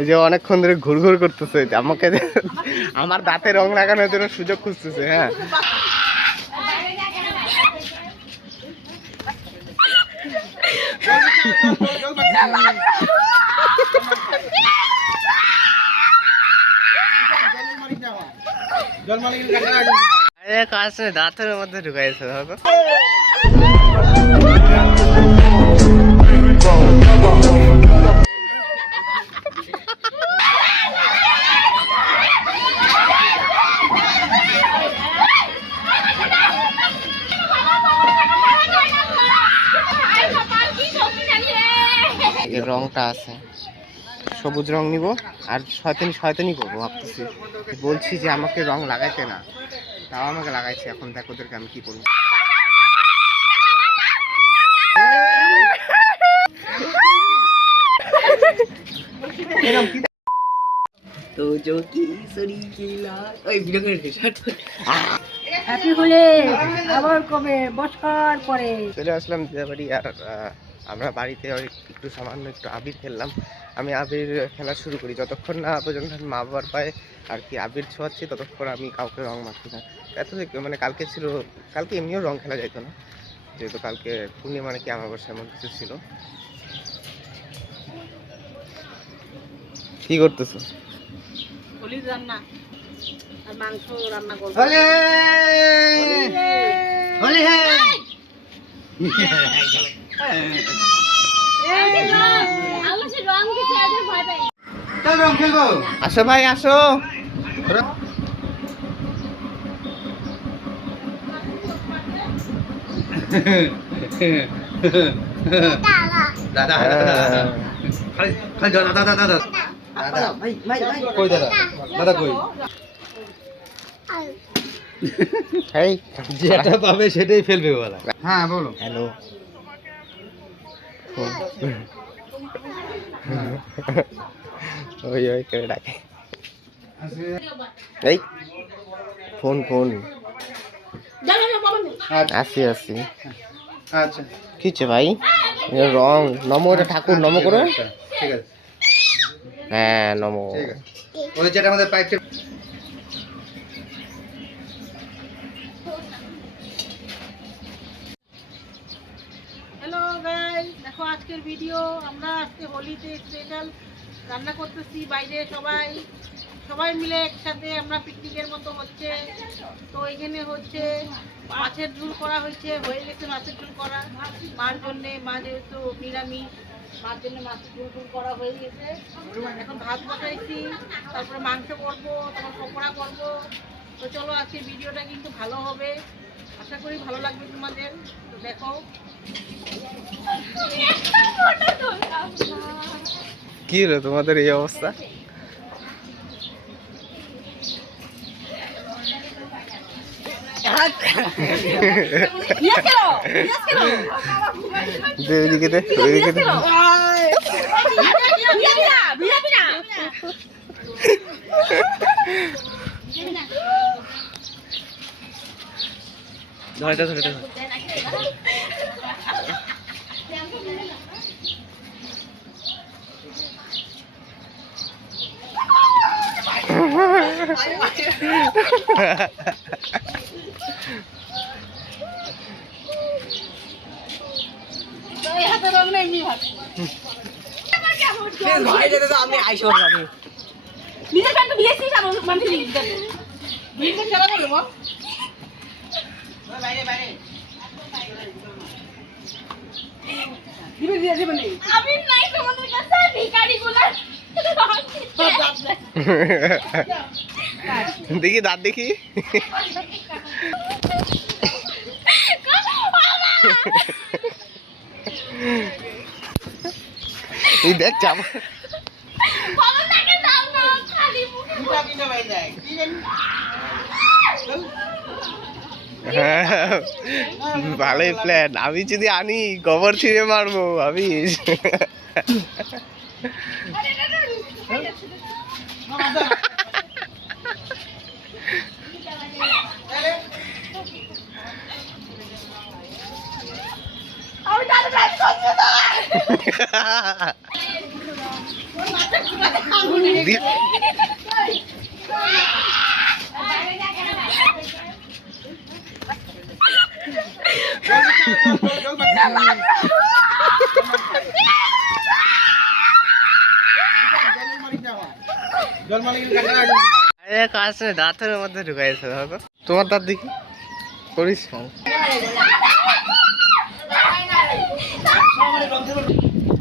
এই যে অনেকক্ষণ ধরে ঘুরঘুর করতেছে আমাকে, আমার দাঁতে রং লাগানোর জন্য সুযোগ খুঁজতেছে। হ্যাঁ দাঁতের মধ্যে ঢুকাইছে ধরো। রংটা আছে, সবুজ রং নিব আর শয়তানি করবো ভাবতেছি। বলছি যে আমাকে রং লাগাইতে না, তাও আমাকে লাগাইছে। এখন দেখো ওদেরকে আমি কি করবো। তো কি হ্যাপি হলে আবার কবে বছর পরে চলে আসলাম দিদাবাড়ি। আর আমরা বাড়িতে একটু সামান্য একটু আবির খেললাম। আমি আবির খেলা শুরু করি যতক্ষণ না পর্যন্ত মা বাবার পায়ে আর কি আবির ছোঁয়াচ্ছি, ততক্ষণ আমি কাউকে রং মাখি না। এত মানে কালকে এমনিও রং খেলা যাইতো না, যেহেতু কালকে পূর্ণিমা নাকি আমাবস্যা এমন কিছু ছিল। কি করতেছো? রান্না আর মাংস রান্না করবো। আসো ভাই আসো। দাদা কই দাদা দাদা কই? যেটা পাবে সেটাই ফেলবে বলা। হ্যাঁ বলো। হ্যালো ওই করে ডাকে। এই ফোন আসি। আচ্ছা কিছে ভাই রং নমো, ঠাকুর নমো করো। ঠিক আছে হ্যাঁ নমো। ঠিক আছে। ওই যেটা আমাদের পাইপটা হ্যালো গাইস, দেখো আজকের ভিডিও। আমরা আজকে হোলিতে স্পেশাল রান্না করতেছি বাইরে, সবাই মিলে একসাথে আমরা পিকনিকের মতো হচ্ছে। তো এখানে হচ্ছে মাছের ঝোল করা হয়েছে, হয়ে গেছে মাছের ঝোল করা মার জন্যে। মা যেহেতু নিরামিষ, মার জন্য মাছের ঝোল করা হয়ে গেছে। এখন ভাত বসাইছি, তারপরে মাংস করবো, তারপর পকোড়া করবো। তো চলো আজকে ভিডিওটা কিন্তু ভালো হবে, আশা করি ভালো লাগবে তোমাদের। তো দেখো কি হলো তোমাদের এই অবস্থা? ওইদিকে দে। আমি আইসো আমি নিজের প্যান্ট দিয়েছি আমার মানে দিতে ভিডিও খেলা করব বাইরে দিবে নেই। আমি নাই তোমাদের কাছে ভিখারিগুলো দেখি দাঁত দেখি। এই দেখ চাপ ভালোই প্ল্যান। আমি যদি আনি গোবর ছিঁড়ে মারবো আমি। কাছে দাঁতের মধ্যে ঢুকাইছে দেখো তোমার দাঁত দেখি করিস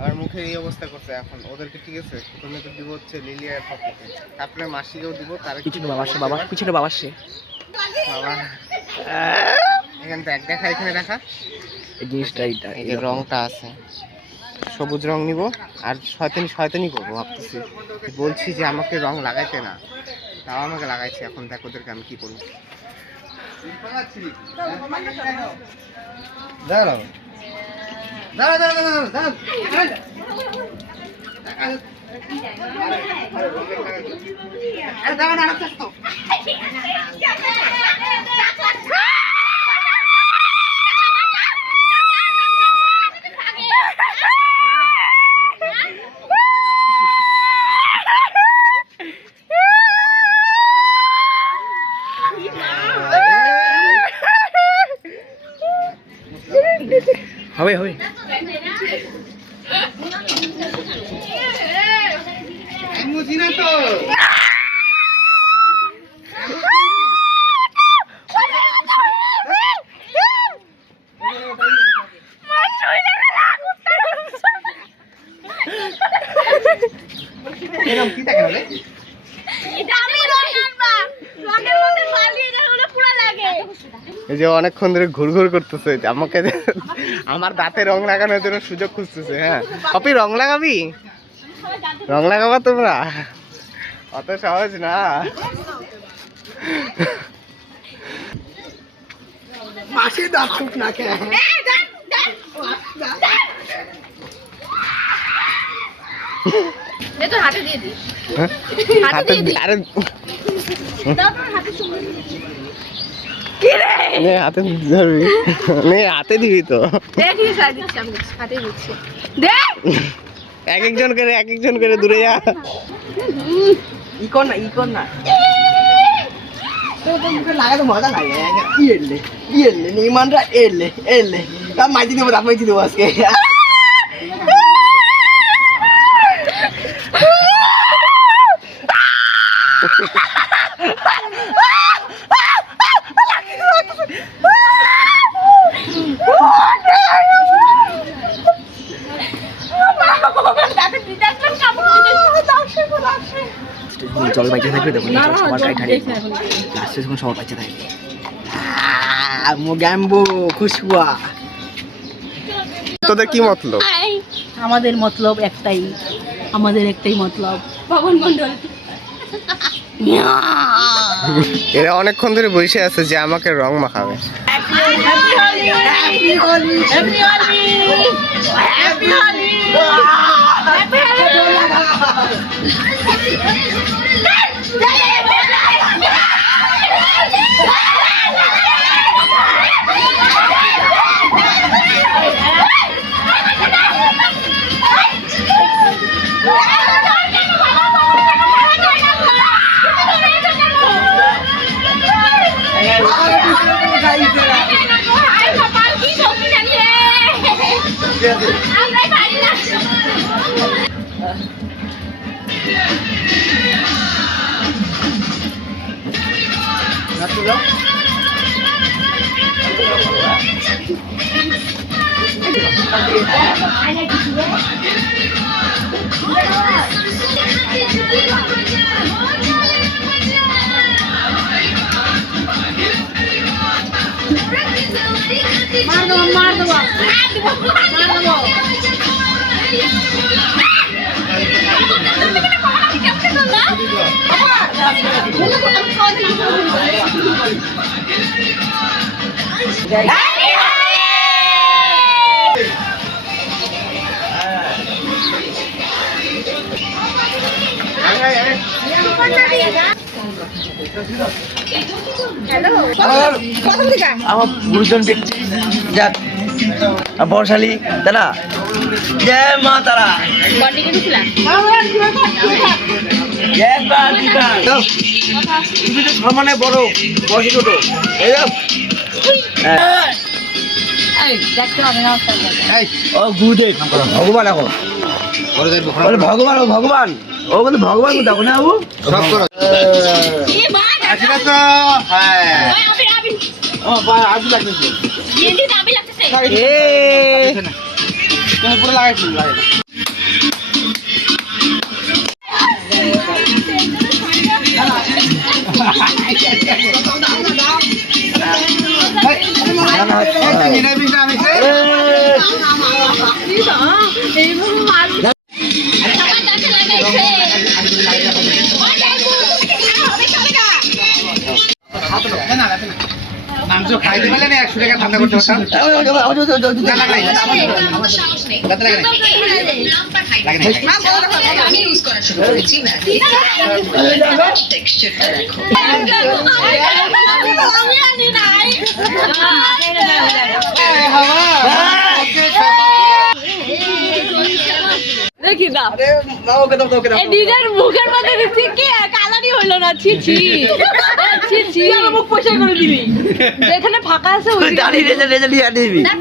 আর মুখের এই অবস্থা করছে এখন ওদেরকে ঠিক আছে প্রথমে তো দিব হচ্ছে লিলিয়া পাপুকে তারপরে মাসিকেও দিব তার পিছনে বাবা আসছে, বাবা পিছনে বাবা আসছে। বাবা এখানে দেখ দেখা এখানে দেখা এই জিনিসটা এই রংটা আছে সবুজ রং নিব আর শয়তানি করবো ভাবতেছি বলছি যে আমাকে রং লাগাইতে না তাও আমাকে লাগাইছে এখন দেখ ওদেরকে আমি কি করবো দাঁড়াও হবে হবে। এরকম কি থাকে না রে? এই যে অনেকক্ষণ ধরে ঘুরঘুর করতেছে আমাকে আমার দাঁতে রং লাগানোর জন্য সুযোগ খুঁজতেছে হ্যাঁ কপি রং লাগাবি রং লাগাবা তোমরা অত সহজ না মাসে দাঁত খুব না খেয়ে হাতে দিয়ে দিস হাতে আরে নে হাতে ধরবি নে হাতে দিবি তো হাতে দিচ্ছি এক একজন করে দূরে যা ই কর না তো মুখে লাগাতে মজা লাগে ইয়েলে নিমানরা এলে তা মাইতি দেবো আজকে জল বাইচে থাকবে তখন সবার গায়ে ঠাড়িয়ে লাস্টে যখন সবার বাইচে থাকবে গ্যাম্বো খুশবুয়া। তোদের কি মতলব আমাদের মতলব একটাই মতলব পবন মণ্ডল এরা অনেকক্ষণ ধরে বসে আছে যে আমাকে রং মাখাবে মার দেবো আমার গুরুজন ব্যক্তি যাক বর্ষালী দাদা জয় মা তারা বডি কেটেছিলাম জয় মা দিদা তুমি তো সমানে বড় বয়সে ছোট এই যাও এই ও গুরুদেব ভগবান এখন বড় যাই বড় বলে ভগবান ও ভগবান ও বলে ভগবান দেখো না বাবু সব করো আসলে তো হ্যাঁ ও আজ লাগতেছে এ তুমি পুরো লাগাইছো লাগাই নিরামিষ না আমিষ মাংস খাইতে পারলে না 100 টাকা ঠান্ডা করতে পারতাম দেখি না আরে মা ওকে দাও ওকে দাও নিজের মুখের মধ্যে দিচ্ছি কি কালারই হইলো না ছি ছি ছি ছি মুখ পয়সা করে দিবি যেখানে ফাঁকা আছে ওই দাঁড়িয়ে রেজে রেজে নিয়ে দিবি না